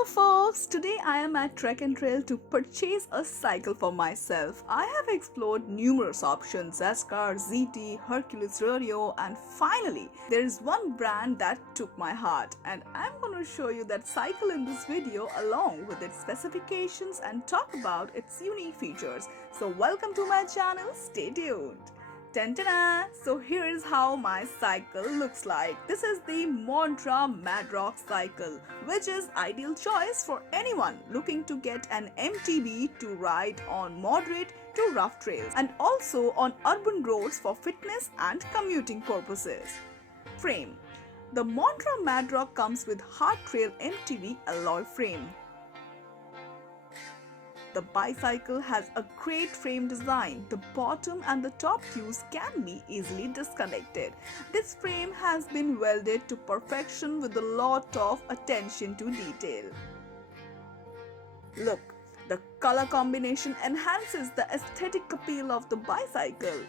Hello folks, today I am at Trek and Trail to purchase a cycle for myself. I have explored numerous options: Zaskar, ZT, Hercules Rodeo, and finally there is one brand that took my heart, and I'm going to show you that cycle in this video along with its specifications and talk about its unique features. So welcome to my channel, stay tuned. Tantana! So here is how my cycle looks like. This is the Montra Mad Rock cycle, which is ideal choice for anyone looking to get an MTB to ride on moderate to rough trails and also on urban roads for fitness and commuting purposes. Frame. The Montra Mad Rock comes with hard trail MTB alloy frame. The bicycle has a great frame design. The bottom and the top cues can be easily disconnected. This frame has been welded to perfection with a lot of attention to detail. Look, the color combination enhances the aesthetic appeal of the bicycle.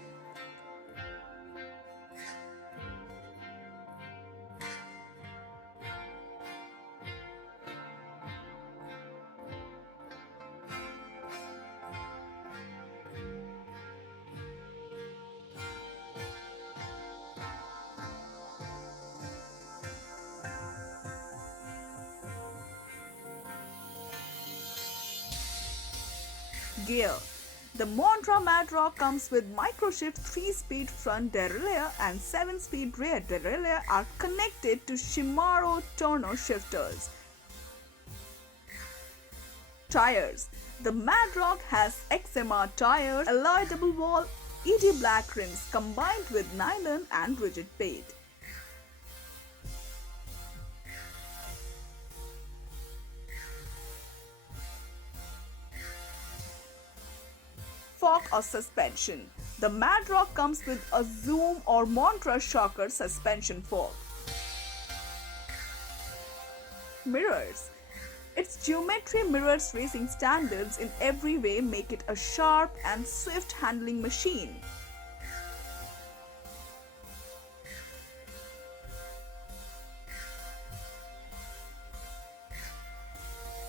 Gear. The Montra Mad Rock comes with microshift 3-speed front derailleur and 7-speed rear derailleur are connected to Shimano Turner shifters. Tires. The Mad Rock has XMR tires, alloy double wall, ED black rims combined with nylon and rigid paint. Fork or suspension. The Mad Rock comes with a Zoom or Montra Shocker suspension fork. Mirrors. Its geometry mirrors racing standards in every way, make it a sharp and swift handling machine.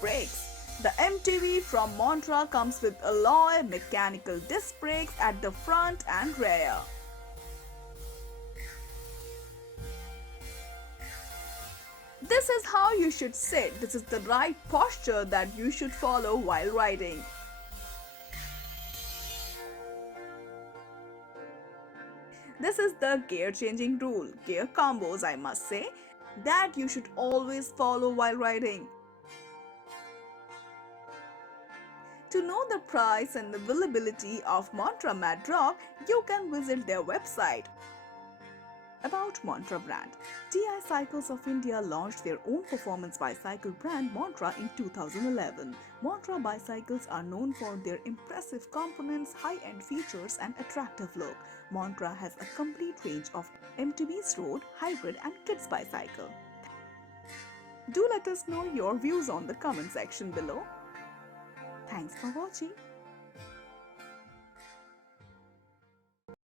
Brakes. The MTB from Montra comes with alloy mechanical disc brakes at the front and rear. This is how you should sit. This is the right posture that you should follow while riding. This is the gear changing rule, gear combos I must say, that you should always follow while riding. To know the price and availability of Montra Mad Rock, you can visit their website. About Montra brand. TI Cycles of India launched their own performance bicycle brand Montra in 2011. Montra bicycles are known for their impressive components, high-end features and attractive look. Montra has a complete range of MTBs road, hybrid and kids bicycle. Do let us know your views on the comment section below. Thanks for watching.